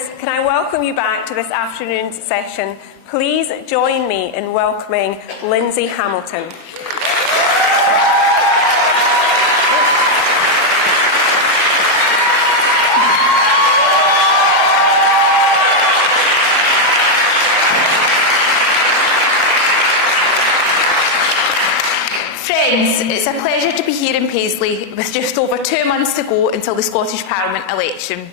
members, can I welcome you back to this afternoon's session? Please join me in welcoming Lindsay Hamilton. Friends, it's a pleasure to be here in Paisley with just over 2 months to go until the Scottish Parliament election.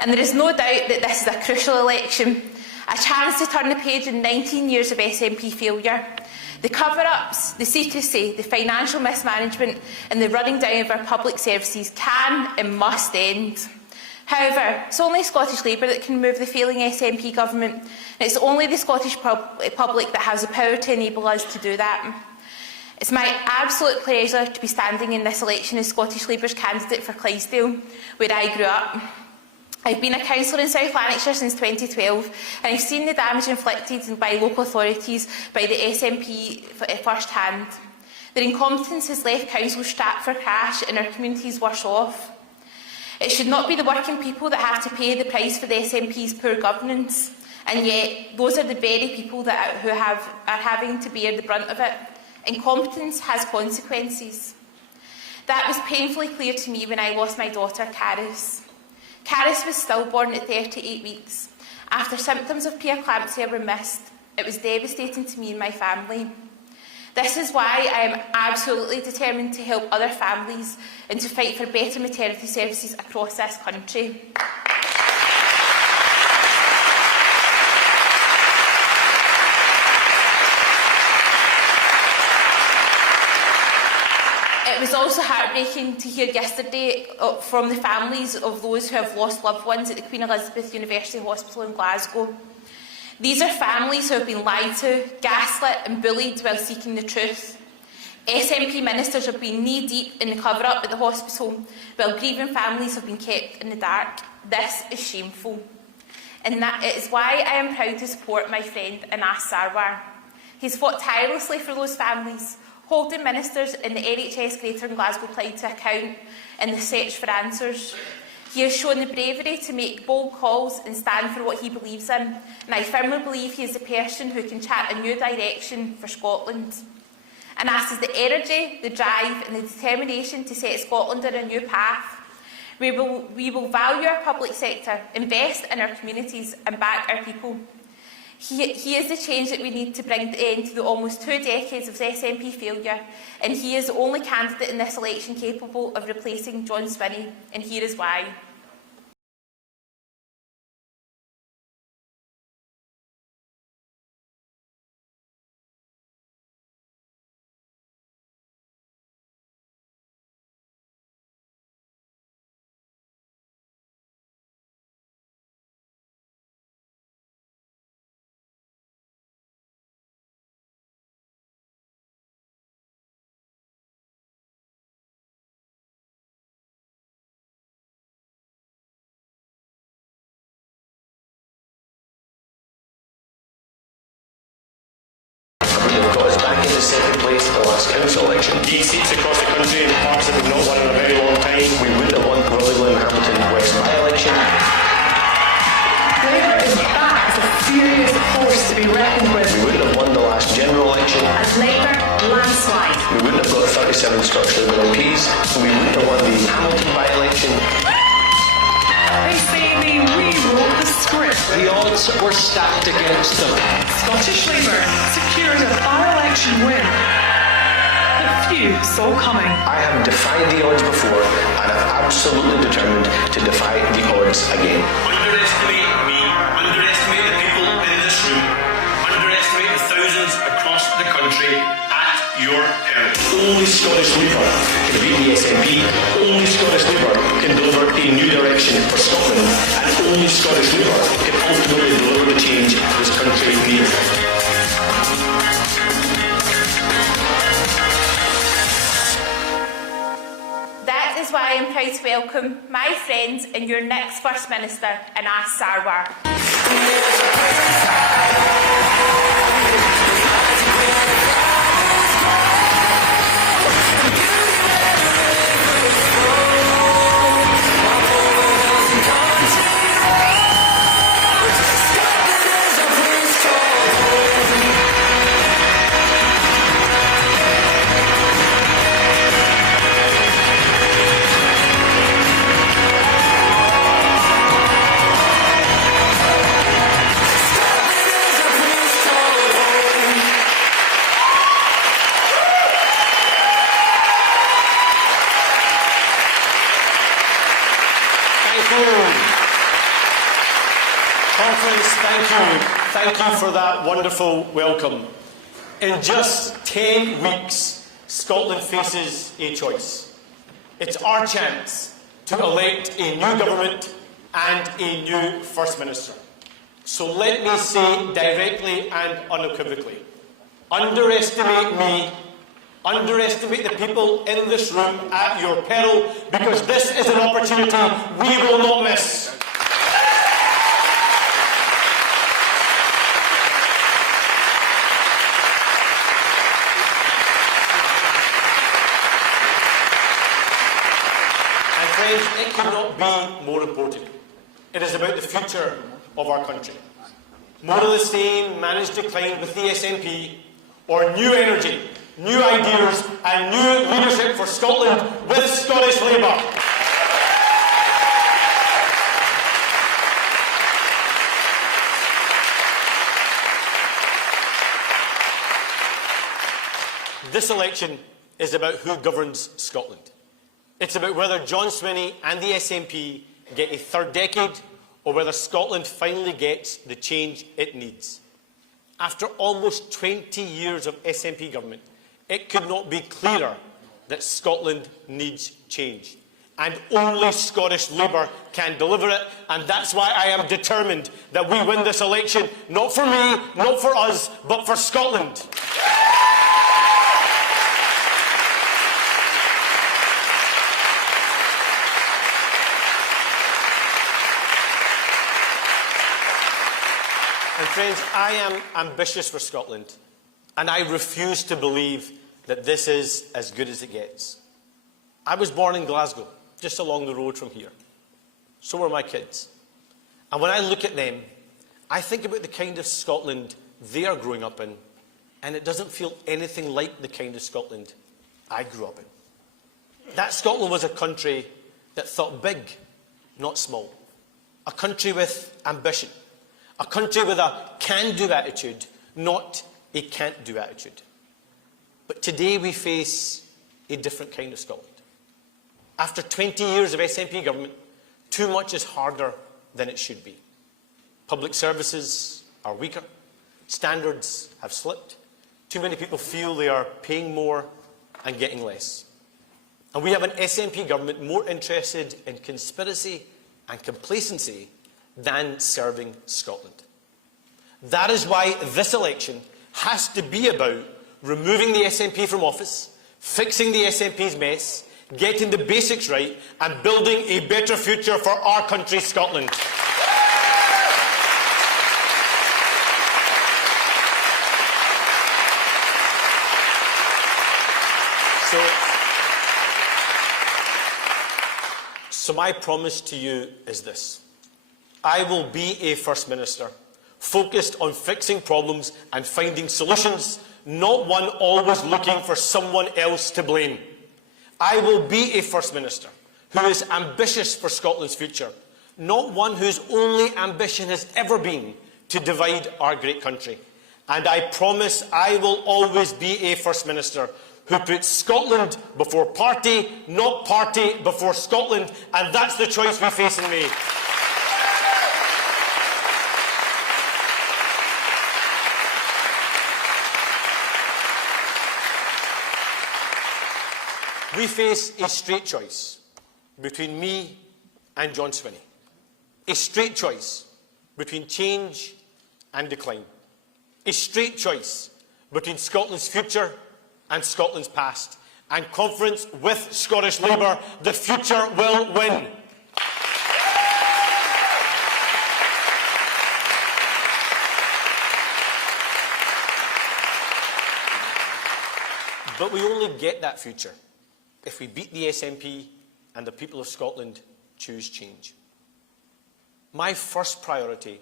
And there is no doubt that this is a crucial election, a chance to turn the page in 19 years of SNP failure. The cover-ups, the secrecy, the financial mismanagement and the running down of our public services can and must end. However, it's only Scottish Labour that can remove the failing SNP government, and it's only the Scottish public that has the power to enable us to do that. It's my absolute pleasure to be standing in this election as Scottish Labour's candidate for Clydesdale, where I grew up. I've been a councillor in South Lanarkshire since 2012, and I've seen the damage inflicted by local authorities by the SNP first hand. Their incompetence has left councils strapped for cash and our communities worse off. It should not be the working people that have to pay the price for the SNP's poor governance, and yet those are the very people that are having to bear the brunt of it. Incompetence has consequences. That was painfully clear to me when I lost my daughter, Caris. Caris was stillborn at 38 weeks. After symptoms of preeclampsia were missed, it was devastating to me and my family. This is why I am absolutely determined to help other families and to fight for better maternity services across this country. It was also heartbreaking to hear yesterday from the families of those who have lost loved ones at the Queen Elizabeth University Hospital in Glasgow. These are families who have been lied to, gaslit and bullied while seeking the truth. SNP ministers have been knee-deep in the cover-up at the hospital, while grieving families have been kept in the dark. This is shameful. And that is why I am proud to support my friend Anas Sarwar. He's fought tirelessly for those families, holding ministers in the NHS Greater and Glasgow Clyde to account in the search for answers. He has shown the bravery to make bold calls and stand for what he believes in, and I firmly believe he is the person who can chart a new direction for Scotland. Anas has the energy, the drive and the determination to set Scotland on a new path. We will value our public sector, invest in our communities and back our people. He is the change that we need to bring the end to the almost 2 decades of SNP failure, and he is the only candidate in this election capable of replacing John Swinney, and here is why. Second place at the last council election. 8 seats across the country in parts that we've not won in a very long time. We wouldn't have won Rutherglen Hamilton West by-election. Labour is back as a serious force to be reckoned with. We wouldn't have won the last general election. As Labour landslide. We wouldn't have got 37 Scottish Labour MPs. We wouldn't have won the Hamilton by-election. They say they rewrote the script. The odds were stacked against them. Scottish Labour secured a by-election win, but few saw coming. I have defied the odds before, and I'm absolutely determined to defy the odds again. Underestimate me, underestimate the people in this room, underestimate the thousands across the country at your peril. Only Scottish Labour can beat the SNP, only Scottish Labour can deliver a new direction for Scotland, and only Scottish Labour can ultimately deliver the change this country needs. That is why I am proud to welcome my friend and your next First Minister, Anas Sarwar. thank you for that wonderful welcome. In just 10 weeks, Scotland faces a choice. It's our chance to elect a new government and a new First Minister. So let me say directly and unequivocally, underestimate me, underestimate the people in this room at your peril, because this is an opportunity we will not miss. And friends, it could not be more important. It is about the future of our country. More of the same managed decline with the SNP, or new energy, new ideas and new leadership for Scotland with Scottish Labour. This election is about who governs Scotland. It's about whether John Swinney and the SNP get a third decade, or whether Scotland finally gets the change it needs. After almost 20 years of SNP government, it could not be clearer that Scotland needs change. And only Scottish Labour can deliver it, and that's why I am determined that we win this election, not for me, not for us, but for Scotland. And friends, I am ambitious for Scotland, and I refuse to believe that this is as good as it gets. I was born in Glasgow, just along the road from here. So were my kids. And when I look at them, I think about the kind of Scotland they are growing up in, and it doesn't feel anything like the kind of Scotland I grew up in. That Scotland was a country that thought big, not small. A country with ambition. A country with a can-do attitude, not a can't-do attitude. But today we face a different kind of Scotland. After 20 years of SNP government, too much is harder than it should be. Public services are weaker. Standards have slipped. Too many people feel they are paying more and getting less. And we have an SNP government more interested in conspiracy and complacency than serving Scotland. That is why this election has to be about removing the SNP from office, fixing the SNP's mess, getting the basics right, and building a better future for our country, Scotland. So my promise to you is this. I will be a First Minister, focused on fixing problems and finding solutions, not one always looking for someone else to blame. I will be a First Minister who is ambitious for Scotland's future, not one whose only ambition has ever been to divide our great country. And I promise I will always be a First Minister who puts Scotland before party, not party before Scotland, and that's the choice we face in May. We face a straight choice between me and John Swinney. A straight choice between change and decline. A straight choice between Scotland's future and Scotland's past. And conference with Scottish Labour, the future will win. But we only get that future if we beat the SNP and the people of Scotland choose change. My first priority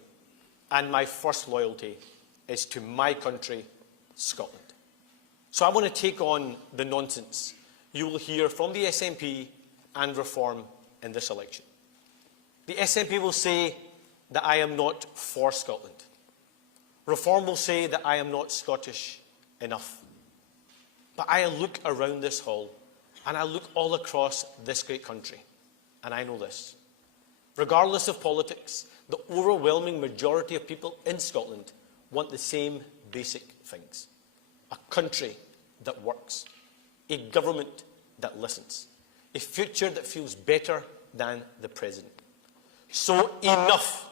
and my first loyalty is to my country, Scotland. So I want to take on the nonsense you will hear from the SNP and Reform in this election. The SNP will say that I am not for Scotland. Reform will say that I am not Scottish enough. But I look around this hall and I look all across this great country, and I know this. Regardless of politics, the overwhelming majority of people in Scotland want the same basic things. A country that works, a government that listens, a future that feels better than the present. So enough.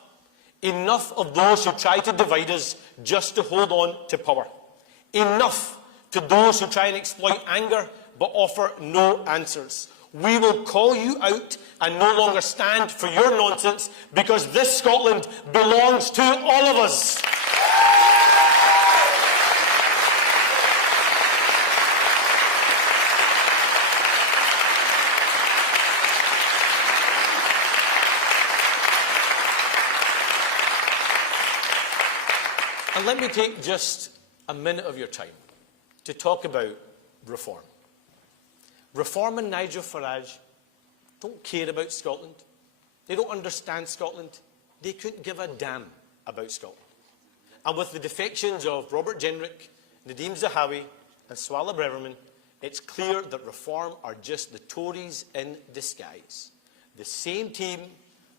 Enough of those who try to divide us just to hold on to power. Enough to those who try and exploit anger but offer no answers. We will call you out and no longer stand for your nonsense, because this Scotland belongs to all of us. And let me take just a minute of your time to talk about reform. Reform and Nigel Farage don't care about Scotland. They don't understand Scotland. They couldn't give a damn about Scotland. And with the defections of Robert Jenrick, Nadeem Zahawi and Swala Breverman, it's clear that Reform are just the Tories in disguise. The same team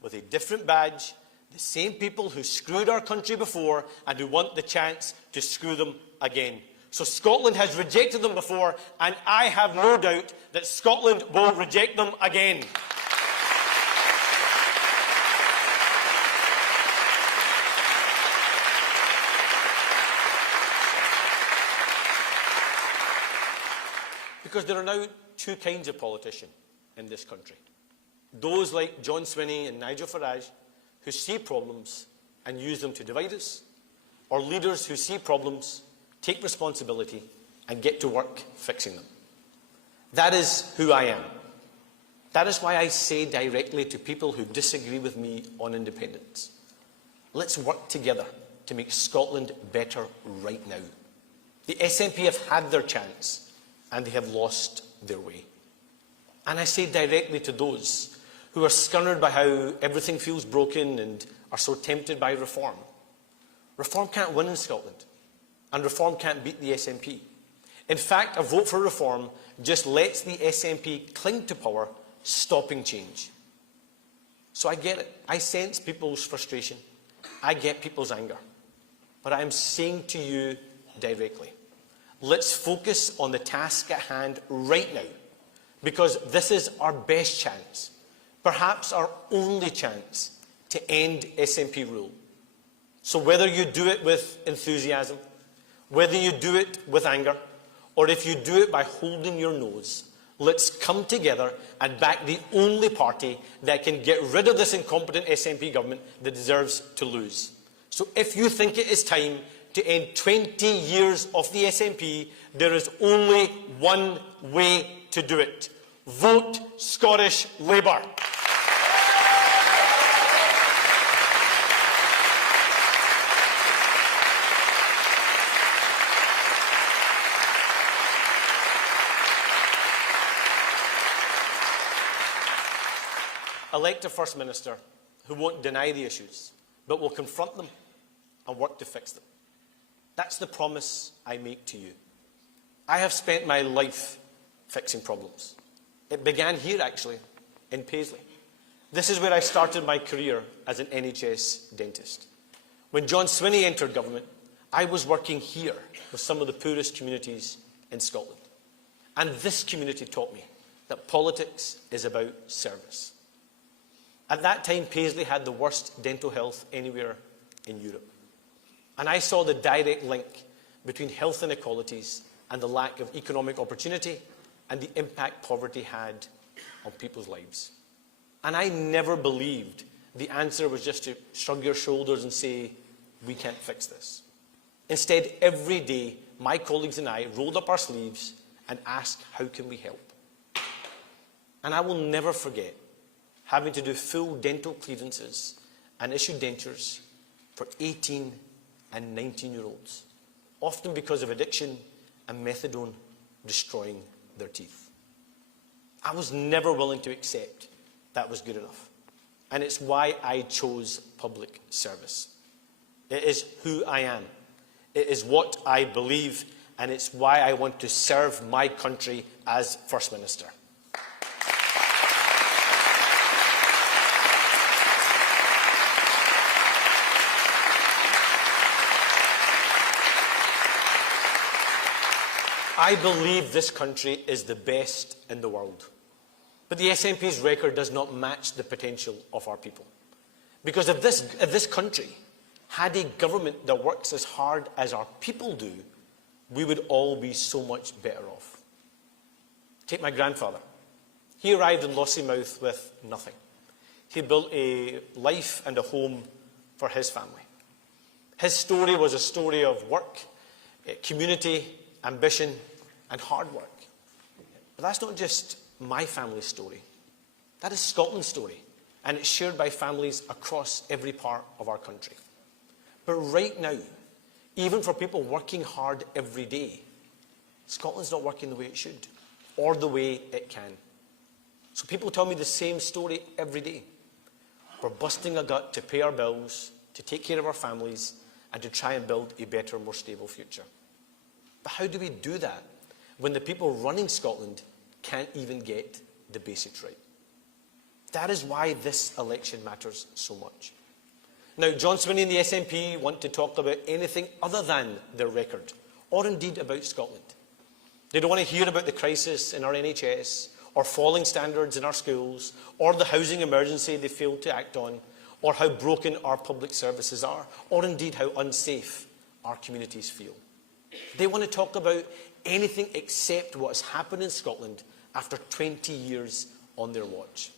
with a different badge, the same people who screwed our country before and who want the chance to screw them again. So Scotland has rejected them before, and I have no doubt that Scotland will reject them again. Because there are now two kinds of politician in this country. Those like John Swinney and Nigel Farage, who see problems and use them to divide us, or leaders who see problems, take responsibility and get to work fixing them. That is who I am. That is why I say directly to people who disagree with me on independence, let's work together to make Scotland better right now. The SNP have had their chance and they have lost their way. And I say directly to those who are scunnered by how everything feels broken and are so tempted by reform. Reform can't win in Scotland, and Reform can't beat the SNP. In fact, a vote for Reform just lets the SNP cling to power, stopping change. So I get it. I sense people's frustration. I get people's anger. But I am saying to you directly, let's focus on the task at hand right now, because this is our best chance, perhaps our only chance, to end SNP rule. So whether you do it with enthusiasm, whether you do it with anger, or if you do it by holding your nose, let's come together and back the only party that can get rid of this incompetent SNP government that deserves to lose. So if you think it is time to end 20 years of the SNP, there is only one way to do it. Vote Scottish Labour. Elect a First Minister who won't deny the issues, but will confront them and work to fix them. That's the promise I make to you. I have spent my life fixing problems. It began here, actually, in Paisley. This is where I started my career as an NHS dentist. When John Swinney entered government, I was working here with some of the poorest communities in Scotland. And this community taught me that politics is about service. At that time, Paisley had the worst dental health anywhere in Europe. And I saw the direct link between health inequalities and the lack of economic opportunity and the impact poverty had on people's lives. And I never believed the answer was just to shrug your shoulders and say, we can't fix this. Instead, every day, my colleagues and I rolled up our sleeves and asked, how can we help? And I will never forget having to do full dental clearances and issue dentures for 18 and 19-year-olds, often because of addiction and methadone destroying their teeth. I was never willing to accept that was good enough. And it's why I chose public service. It is who I am. It is what I believe, and it's why I want to serve my country as First Minister. I believe this country is the best in the world. But the SNP's record does not match the potential of our people. Because if this country had a government that works as hard as our people do, we would all be so much better off. Take my grandfather. He arrived in Lossiemouth with nothing. He built a life and a home for his family. His story was a story of work, community, ambition, and hard work. But that's not just my family's story. That is Scotland's story, and it's shared by families across every part of our country. But right now, even for people working hard every day, Scotland's not working the way it should, or the way it can. So people tell me the same story every day. We're busting a gut to pay our bills, to take care of our families, and to try and build a better, more stable future. But how do we do that when the people running Scotland can't even get the basics right? That is why this election matters so much. Now, John Swinney and the SNP want to talk about anything other than their record, or indeed about Scotland. They don't want to hear about the crisis in our NHS, or falling standards in our schools, or the housing emergency they failed to act on, or how broken our public services are, or indeed how unsafe our communities feel. They want to talk about anything except what has happened in Scotland after 20 years on their watch.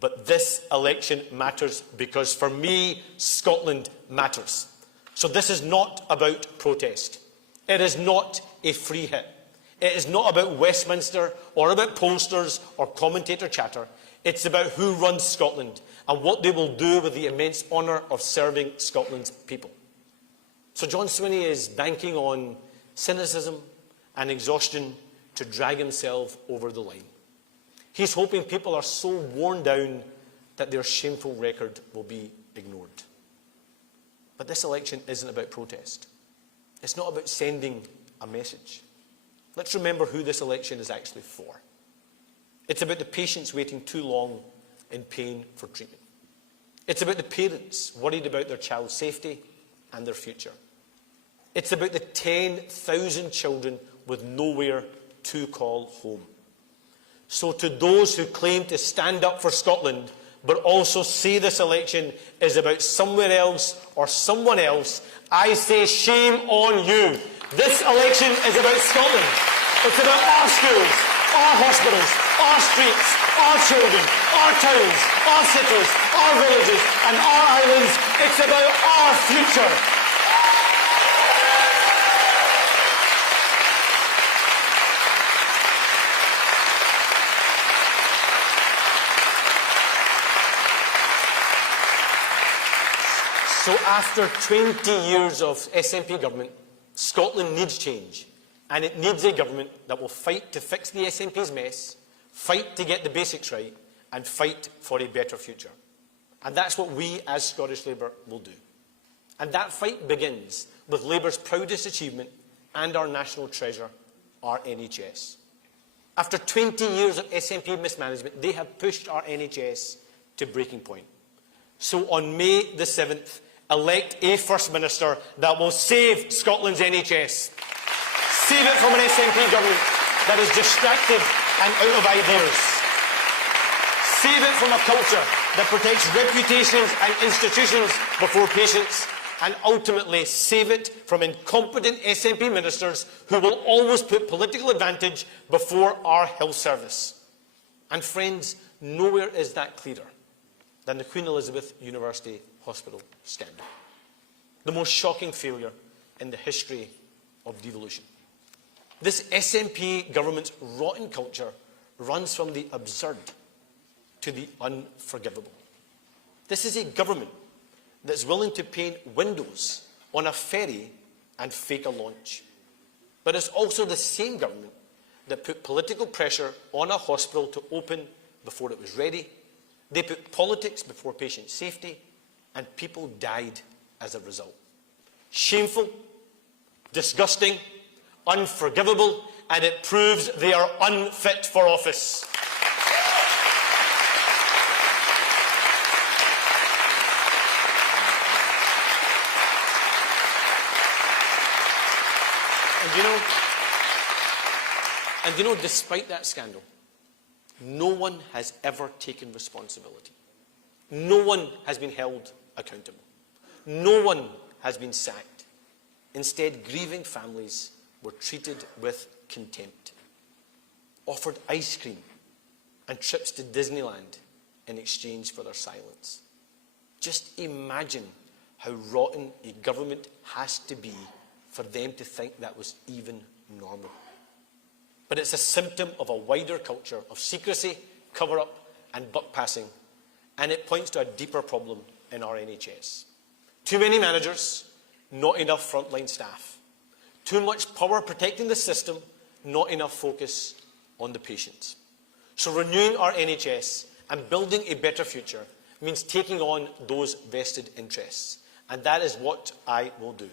But this election matters because, for me, Scotland matters. So this is not about protest. It is not a free hit. It is not about Westminster or about pollsters or commentator chatter. It's about who runs Scotland and what they will do with the immense honour of serving Scotland's people. So John Swinney is banking on cynicism and exhaustion to drag himself over the line. He's hoping people are so worn down that their shameful record will be ignored. But this election isn't about protest. It's not about sending a message. Let's remember who this election is actually for. It's about the patients waiting too long in pain for treatment. It's about the parents worried about their child's safety and their future. It's about the 10,000 children with nowhere to call home. So to those who claim to stand up for Scotland, but also say this election is about somewhere else or someone else, I say shame on you. This election is about Scotland. It's about our schools, our hospitals, our streets, our children, our towns, our cities, our villages and our islands. It's about our future. So after 20 years of SNP government, Scotland needs change. And it needs a government that will fight to fix the SNP's mess, fight to get the basics right, and fight for a better future. And that's what we as Scottish Labour will do. And that fight begins with Labour's proudest achievement and our national treasure, our NHS. After 20 years of SNP mismanagement, they have pushed our NHS to breaking point. So on May the 7th, elect a First Minister that will save Scotland's NHS. Save it from an SNP government that is distracted and out of ideas. Save it from a culture that protects reputations and institutions before patients. And ultimately save it from incompetent SNP ministers who will always put political advantage before our health service. And friends, nowhere is that clearer than the Queen Elizabeth University Hospital scandal. The most shocking failure in the history of devolution. This SNP government's rotten culture runs from the absurd to the unforgivable. This is a government that's willing to paint windows on a ferry and fake a launch. But it's also the same government that put political pressure on a hospital to open before it was ready. They put politics before patient safety, and people died as a result. Shameful, disgusting, unforgivable, and it proves they are unfit for office. And And you know, despite that scandal, no one has ever taken responsibility. No one has been held accountable. No one has been sacked. Instead, grieving families were treated with contempt, offered ice cream and trips to Disneyland in exchange for their silence. Just imagine how rotten a government has to be for them to think that was even normal. But it's a symptom of a wider culture of secrecy, cover-up and buck-passing, and it points to a deeper problem in our NHS. Too many managers, not enough frontline staff. Too much power protecting the system, not enough focus on the patients. So renewing our NHS and building a better future means taking on those vested interests. And that is what I will do.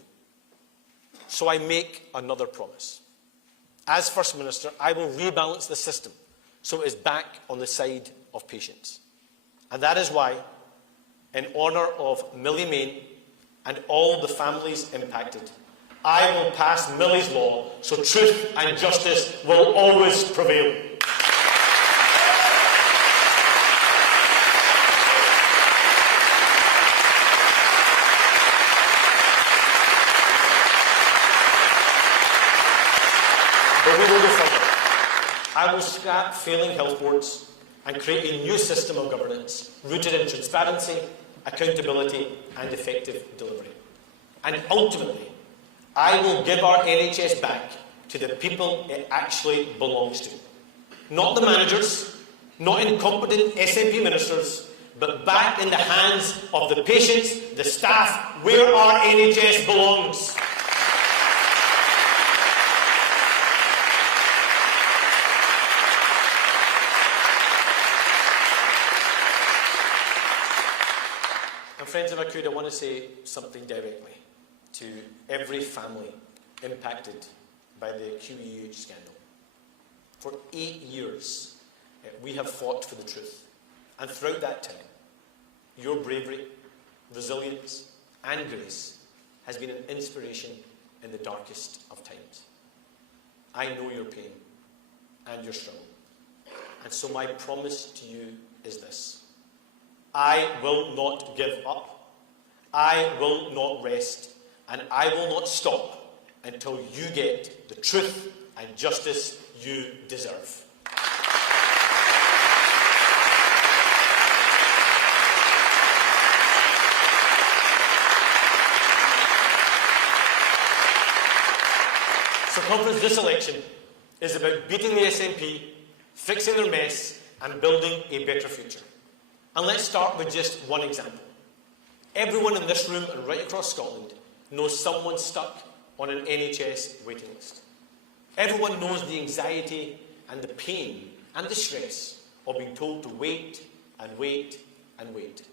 So I make another promise. As First Minister, I will rebalance the system so it is back on the side of patients. And that is why, in honour of Millie Main and all the families impacted, I will pass Millie's Law so truth and justice will always prevail. But we will go further. I will scrap failing health boards and create a new system of governance rooted in transparency, accountability and effective delivery. And ultimately, I will give our NHS back to the people it actually belongs to. Not the managers, not incompetent SNP ministers, but back in the hands of the patients, the staff, where our NHS belongs. And friends, if I could, I want to say something directly to every family impacted by the QEH scandal. For 8 years, we have fought for the truth. And throughout that time, your bravery, resilience and grace has been an inspiration in the darkest of times. I know your pain and your struggle. And so my promise to you is this. I will not give up. I will not rest. And I will not stop until you get the truth and justice you deserve. So, Conference, this election is about beating the SNP, fixing their mess, and building a better future. And let's start with just one example. Everyone in this room and right across Scotland knows someone stuck on an NHS waiting list. Everyone knows the anxiety and the pain and the stress of being told to wait and wait and wait.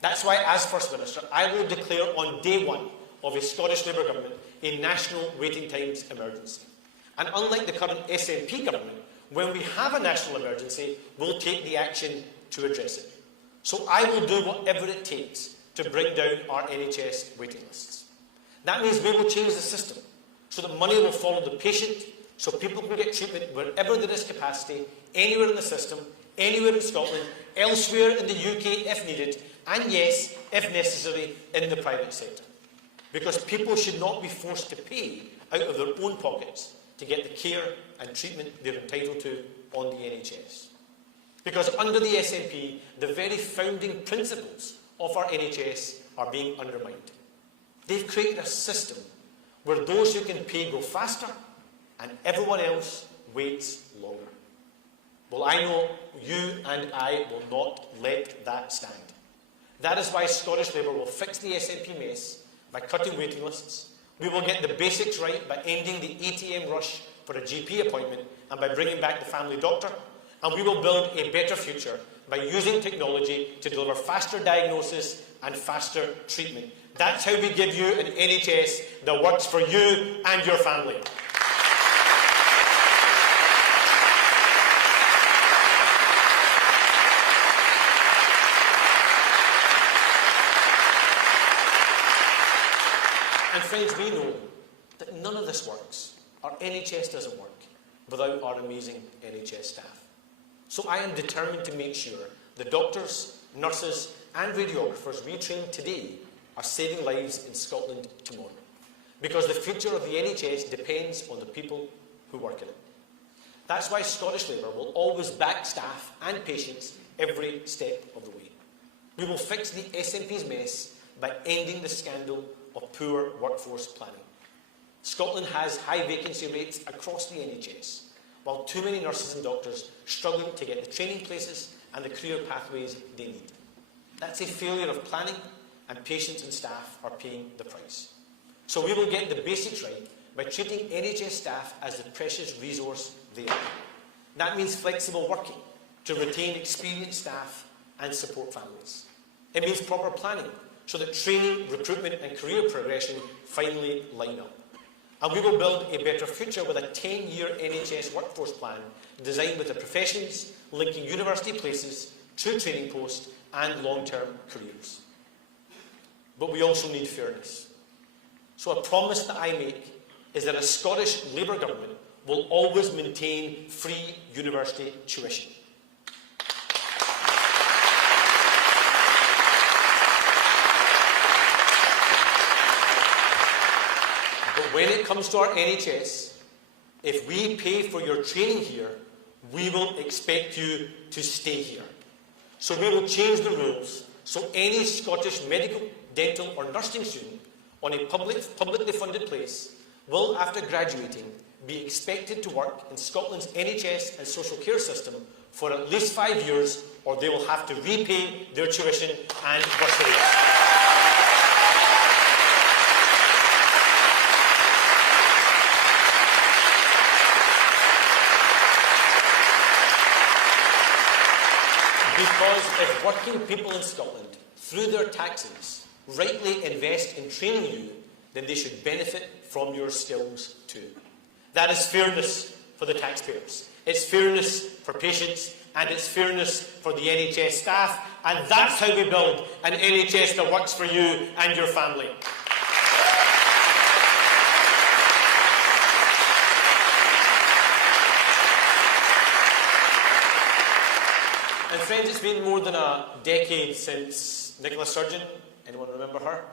That's why, as First Minister, I will declare on day one of a Scottish Labour government a national waiting times emergency. And unlike the current SNP government, when we have a national emergency, we'll take the action to address it. So I will do whatever it takes to bring down our NHS waiting lists. That means we will change the system so that money will follow the patient, so people can get treatment wherever there is capacity, anywhere in the system, anywhere in Scotland, elsewhere in the UK if needed, and yes, if necessary, in the private sector. Because people should not be forced to pay out of their own pockets to get the care and treatment they're entitled to on the NHS. Because under the SNP, the very founding principles of our NHS are being undermined. They've created a system where those who can pay go faster and everyone else waits longer. Well, I know you and I will not let that stand. That is why Scottish Labour will fix the SNP mess by cutting waiting lists. We will get the basics right by ending the ATM rush for a GP appointment and by bringing back the family doctor. And we will build a better future by using technology to deliver faster diagnosis and faster treatment. That's how we give you an NHS that works for you and your family. And friends, we know that none of this works. Our NHS doesn't work. without our amazing NHS staff. So I am determined to make sure the doctors, nurses and radiographers we train today are saving lives in Scotland tomorrow. Because the future of the NHS depends on the people who work in it. That's why Scottish Labour will always back staff and patients every step of the way. We will fix the SNP's mess by ending the scandal of poor workforce planning. Scotland has high vacancy rates across the NHS, while too many nurses and doctors struggle to get the training places and the career pathways they need. That's a failure of planning, and patients and staff are paying the price. So we will get the basics right by treating NHS staff as the precious resource they are. That means flexible working to retain experienced staff and support families. It means proper planning so that training, recruitment and career progression finally line up. And we will build a better future with a 10-year NHS workforce plan designed with the professions, linking university places, true training posts and long-term careers. But we also need fairness. So a promise that I make is that a Scottish Labour government will always maintain free university tuition. But when it comes to our NHS, if we pay for your training here, we will expect you to stay here. So we will change the rules so any Scottish medical, dental or nursing student on a publicly funded place will, after graduating, be expected to work in Scotland's NHS and social care system for at least 5 years, or they will have to repay their tuition and bursaries. Because if working people in Scotland, through their taxes, rightly invest in training you, then they should benefit from your skills too. That is fairness for the taxpayers. It's fairness for patients, and it's fairness for the NHS staff, and that's how we build an NHS that works for you and your family. And friends, it's been more than a decade since Nicola Sturgeon, anyone remember her,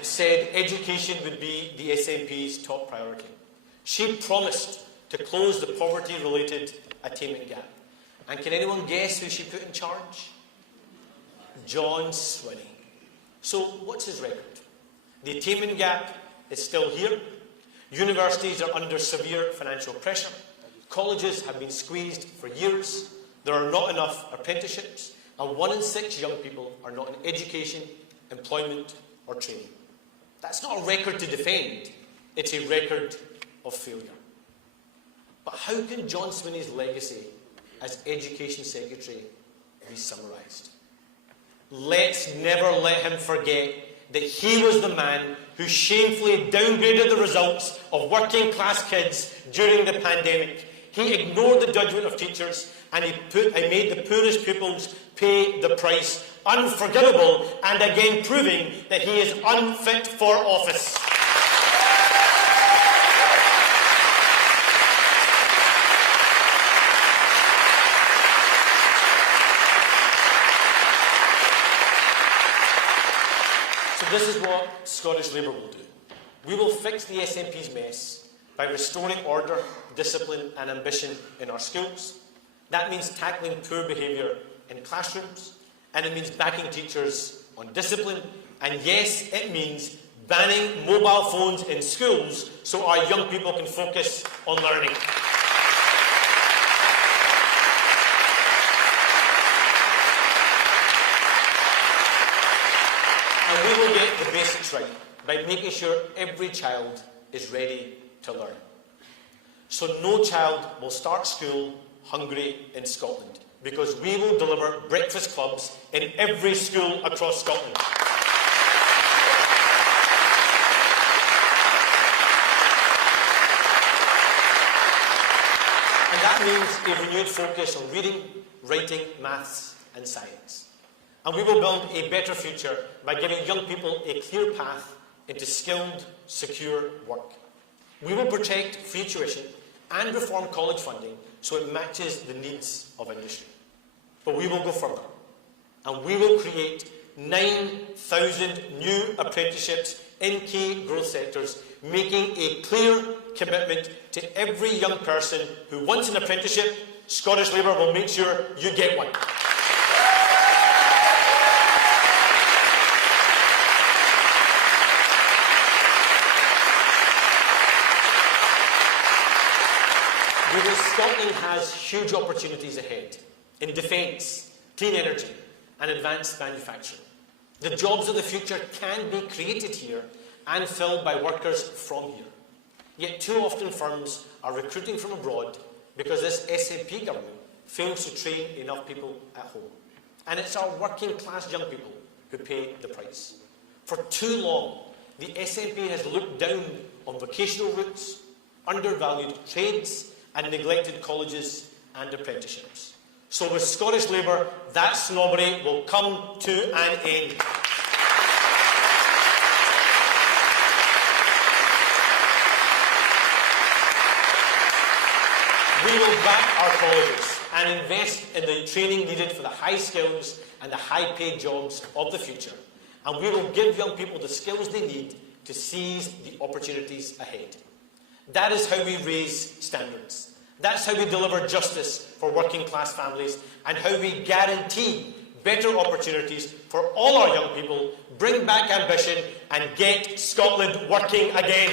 said education would be the SNP's top priority. She promised to close the poverty-related attainment gap. And can anyone guess who she put in charge? John Swinney. So what's his record? The attainment gap is still here. Universities are under severe financial pressure. Colleges have been squeezed for years. There are not enough apprenticeships, and 1 in 6 young people are not in education, employment or training. That's not a record to defend, it's a record of failure. But how can John Swinney's legacy as Education Secretary be summarised? Let's never let him forget that he was the man who shamefully downgraded the results of working class kids during the pandemic. He ignored the judgment of teachers, and he made the poorest pupils pay the price. Unforgivable, and again proving that he is unfit for office. So this is what Scottish Labour will do. We will fix the SNP's mess by restoring order, discipline and ambition in our schools. That means tackling poor behaviour in classrooms, and it means backing teachers on discipline, and yes, it means banning mobile phones in schools so our young people can focus on learning. And we will get the basics right by making sure every child is ready to learn. So no child will start school hungry in Scotland, because we will deliver breakfast clubs in every school across Scotland. And that means a renewed focus on reading, writing, maths and science. And we will build a better future by giving young people a clear path into skilled, secure work. We will protect free tuition and reform college funding so it matches the needs of industry. But we will go further, and we will create 9,000 new apprenticeships in key growth sectors, making a clear commitment to every young person who wants an apprenticeship. Scottish Labour will make sure you get one. Because Scotland has huge opportunities ahead in defence, clean energy and advanced manufacturing. The jobs of the future can be created here and filled by workers from here. Yet too often firms are recruiting from abroad because this SNP government fails to train enough people at home. And it's our working class young people who pay the price. For too long, the SNP has looked down on vocational routes, undervalued trades and neglected colleges and apprenticeships. So with Scottish Labour, that snobbery will come to an end. We will back our colleges and invest in the training needed for the high skills and the high paid jobs of the future. And we will give young people the skills they need to seize the opportunities ahead. That is how we raise standards. That's how we deliver justice for working class families and how we guarantee better opportunities for all our young people, bring back ambition and get Scotland working again.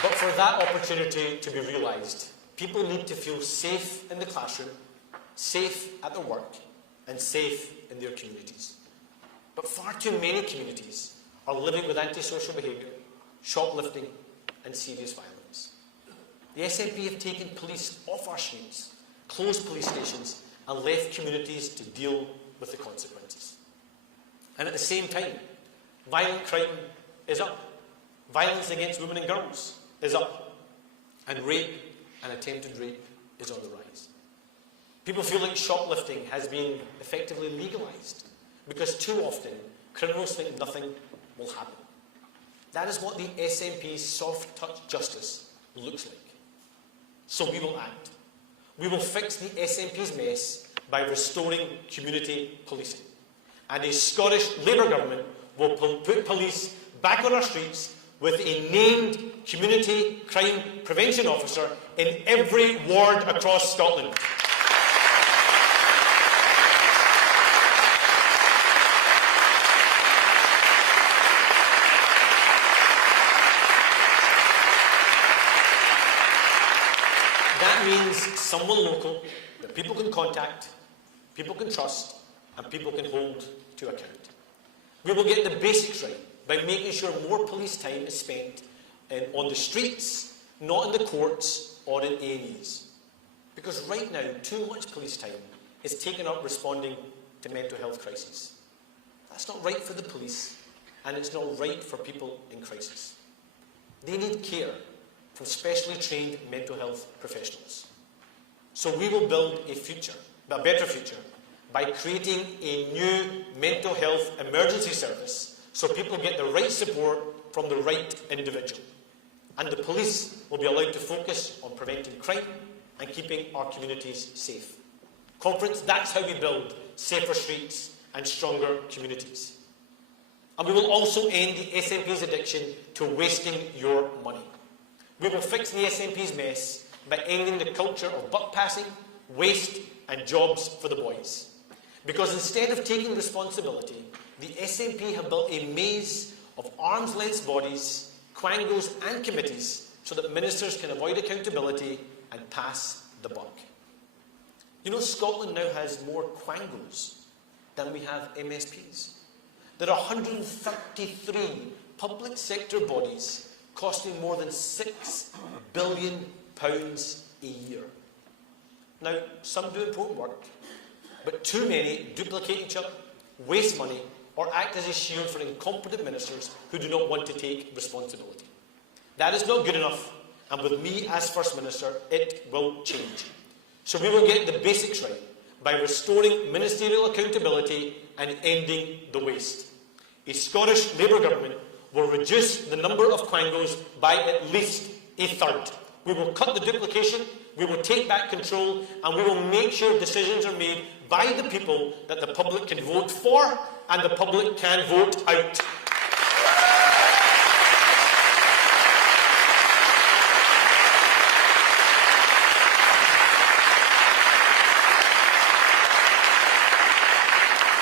But for that opportunity to be realised, people need to feel safe in the classroom, safe at their work, and safe in their communities. But far too many communities are living with antisocial behaviour, shoplifting, and serious violence. The SNP have taken police off our streets, closed police stations, and left communities to deal with the consequences. And at the same time, violent crime is up. Violence against women and girls is up. And rape and attempted rape is on the rise. People feel like shoplifting has been effectively legalised because too often criminals think nothing will happen. That is what the SNP's soft-touch justice looks like. So we will act. We will fix the SNP's mess by restoring community policing. And a Scottish Labour government will put police back on our streets with a named community crime prevention officer in every ward across Scotland. That means someone local that people can contact, people can trust, and people can hold to account. We will get the basics right by making sure more police time is spent on the streets, not in the courts or in A&Es. Because right now, too much police time is taken up responding to mental health crises. That's not right for the police, and it's not right for people in crisis. They need care from specially trained mental health professionals. So we will build a better future, by creating a new mental health emergency service so people get the right support from the right individual. And the police will be allowed to focus on preventing crime and keeping our communities safe. Conference, that's how we build safer streets and stronger communities. And we will also end the SNP's addiction to wasting your money. We will fix the SNP's mess by ending the culture of buck passing, waste and jobs for the boys. Because instead of taking responsibility, the SNP have built a maze of arm's-length bodies, quangos and committees so that ministers can avoid accountability and pass the buck. You know, Scotland now has more quangos than we have MSPs. There are 133 public sector bodies costing more than £6 billion a year. Now, some do important work, but too many duplicate each other, waste money, or act as a shield for incompetent ministers who do not want to take responsibility. That is not good enough, and with me as First Minister, it will change. So we will get the basics right by restoring ministerial accountability and ending the waste. A Scottish Labour government will reduce the number of quangos by at least a third. We will cut the duplication, we will take back control, and we will make sure decisions are made by the people that the public can vote for and the public can vote out.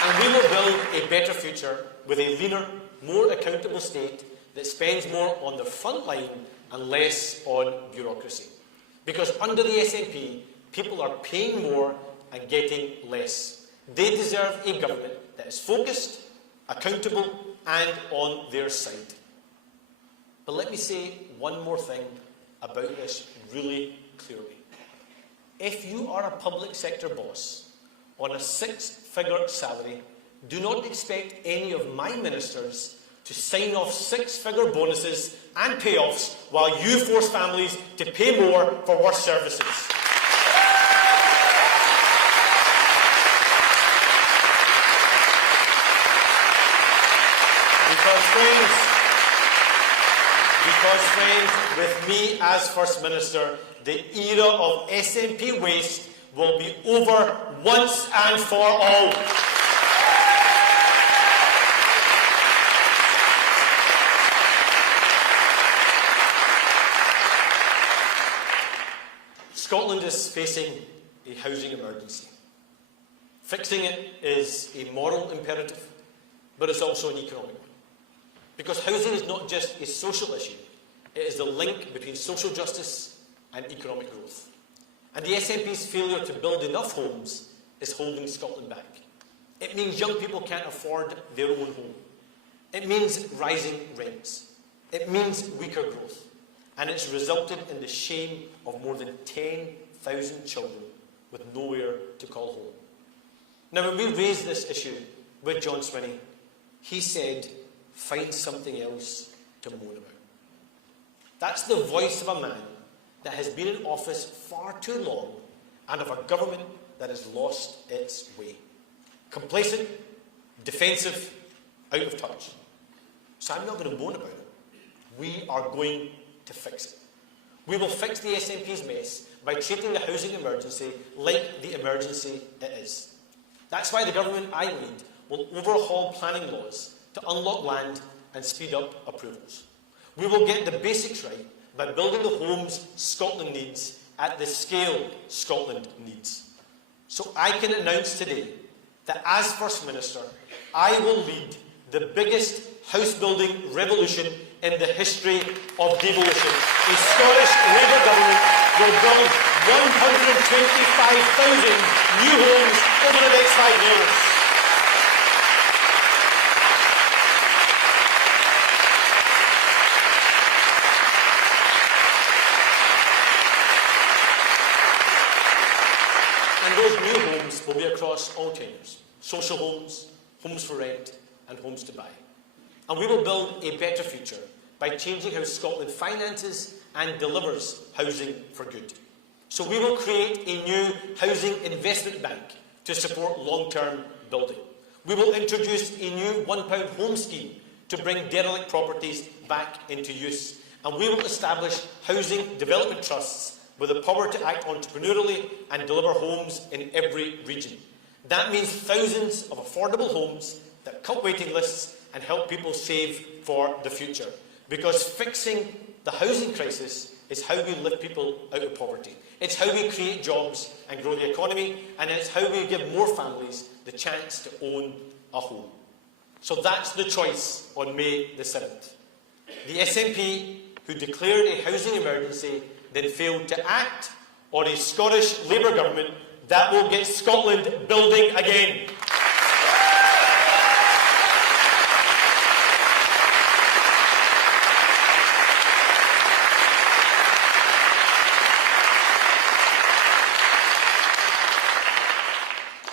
And we will build a better future with a leaner, more accountable state that spends more on the front line and less on bureaucracy. Because under the SNP, people are paying more and getting less. They deserve a government that is focused, accountable and on their side. But let me say one more thing about this really clearly. If you are a public sector boss on a six-figure salary, do not expect any of my ministers to sign off six-figure bonuses and payoffs while you force families to pay more for worse services. Because friends, with me as First Minister, the era of SNP waste will be over once and for all. Scotland is facing a housing emergency. Fixing it is a moral imperative, but it's also an economic one. Because housing is not just a social issue, it is the link between social justice and economic growth. And the SNP's failure to build enough homes is holding Scotland back. It means young people can't afford their own home. It means rising rents. It means weaker growth. And it's resulted in the shame of more than 10,000 children with nowhere to call home. Now, when we raised this issue with John Swinney, he said, find something else to moan about. That's the voice of a man that has been in office far too long and of a government that has lost its way. Complacent, defensive, out of touch. So I'm not going to moan about it. We are going to fix it. We will fix the SNP's mess by treating the housing emergency like the emergency it is. That's why the government I lead will overhaul planning laws to unlock land and speed up approvals. We will get the basics right by building the homes Scotland needs at the scale Scotland needs. So I can announce today that as First Minister, I will lead the biggest house building revolution in the history of devolution. A Scottish Labour government will build 125,000 new homes over the next 5 years. And those new homes will be across all tenures. Social homes, homes for rent, and homes to buy. And we will build a better future by changing how Scotland finances and delivers housing for good. So we will create a new housing investment bank to support long-term building. We will introduce a new £1 home scheme to bring derelict properties back into use. And we will establish housing development trusts with the power to act entrepreneurially and deliver homes in every region. That means thousands of affordable homes that cut waiting lists and help people save for the future. Because fixing the housing crisis is how we lift people out of poverty. It's how we create jobs and grow the economy, and it's how we give more families the chance to own a home. So that's the choice on May the 7th. The SNP, who declared a housing emergency, then failed to act, or a Scottish Labour government that will get Scotland building again.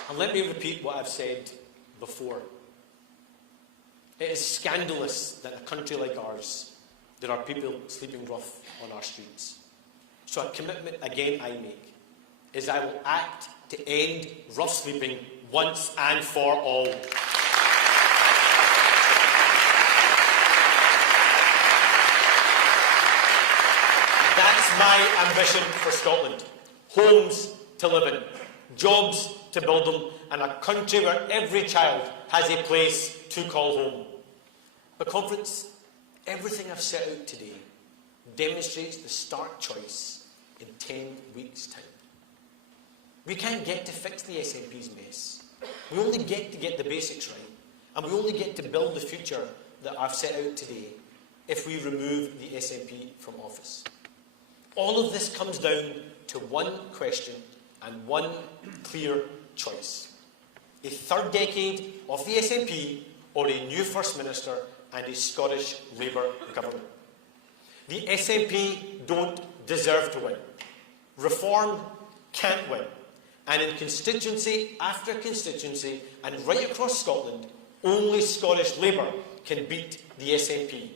And let me repeat what I've said before. It is scandalous that in a country like ours, there are people sleeping rough on our streets. So a commitment again I make is I will act to end rough sleeping once and for all. That's my ambition for Scotland. Homes to live in, jobs to build them, and a country where every child has a place to call home. But conference, everything I've set out today demonstrates the stark choice in 10 weeks' time. We can't get to fix the SNP's mess. We only get to get the basics right, and we only get to build the future that I've set out today if we remove the SNP from office. All of this comes down to one question and one clear choice. A third decade of the SNP or a new First Minister and a Scottish Labour government. The SNP don't deserve to win. Reform can't win. And in constituency after constituency and right across Scotland, only Scottish Labour can beat the SNP.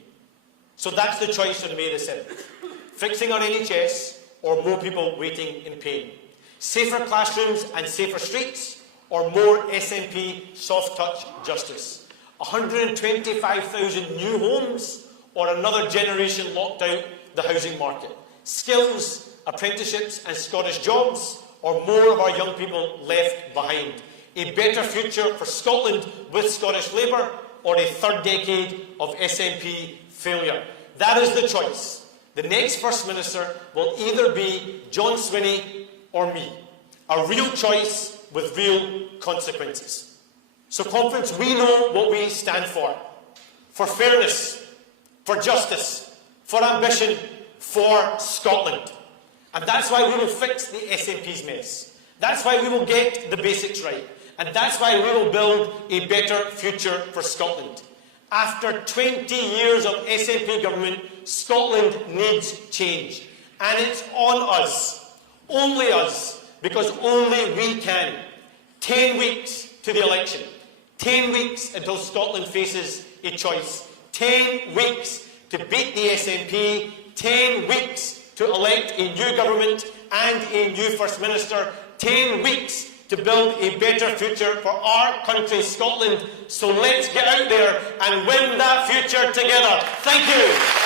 So that's the choice on May the 7th. Fixing our NHS or more people waiting in pain. Safer classrooms and safer streets or more SNP soft-touch justice. 125,000 new homes or another generation locked out the housing market. Skills, apprenticeships and Scottish jobs or more of our young people left behind. A better future for Scotland with Scottish Labour or a third decade of SNP failure. That is the choice. The next First Minister will either be John Swinney or me. A real choice with real consequences. So, conference, we know what we stand for. For fairness, for justice, for ambition, for Scotland. And that's why we will fix the SNP's mess. That's why we will get the basics right. And that's why we will build a better future for Scotland. After 20 years of SNP government, Scotland needs change. And it's on us, only us, because only we can. 10 weeks to the election. 10 weeks until Scotland faces a choice. 10 weeks to beat the SNP. 10 weeks to elect a new government and a new First Minister. 10 weeks to build a better future for our country, Scotland. So let's get out there and win that future together. Thank you.